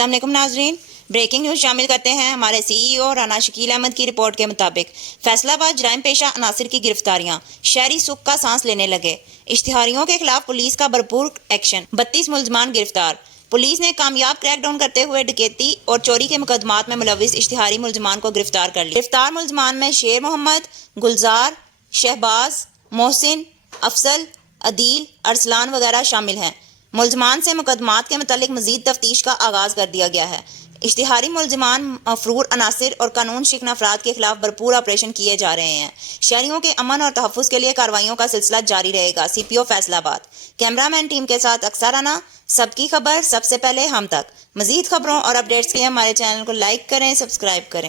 السلام علیکم ناظرین، بریکنگ نیوز شامل کرتے ہیں۔ ہمارے سی ای او رانا شکیل احمد کی رپورٹ کے مطابق فیصل آباد جرائم پیشہ عناصر کی گرفتاریاں، شہری سکھ کا سانس لینے لگے۔ اشتہاریوں کے خلاف پولیس کا بھرپور ایکشن، 32 ملزمان گرفتار۔ پولیس نے کامیاب کریک ڈاؤن کرتے ہوئے ڈکیتی اور چوری کے مقدمات میں ملوث اشتہاری ملزمان کو گرفتار کر لیا۔ گرفتار ملزمان میں شیر محمد، گلزار، شہباز، محسن، افضل، عدیل، ارسلان وغیرہ شامل ہیں۔ ملزمان سے مقدمات کے متعلق مزید تفتیش کا آغاز کر دیا گیا ہے۔ اشتہاری ملزمان، مفرور عناصر اور قانون شکن افراد کے خلاف بھرپور آپریشن کیے جا رہے ہیں۔ شہریوں کے امن اور تحفظ کے لیے کارروائیوں کا سلسلہ جاری رہے گا۔ سی پی او فیصل آباد۔ کیمرہ مین ٹیم کے ساتھ اکثر رانا، سب کی خبر سب سے پہلے ہم تک۔ مزید خبروں اور اپڈیٹس کے لیے ہمارے چینل کو لائک کریں، سبسکرائب کریں۔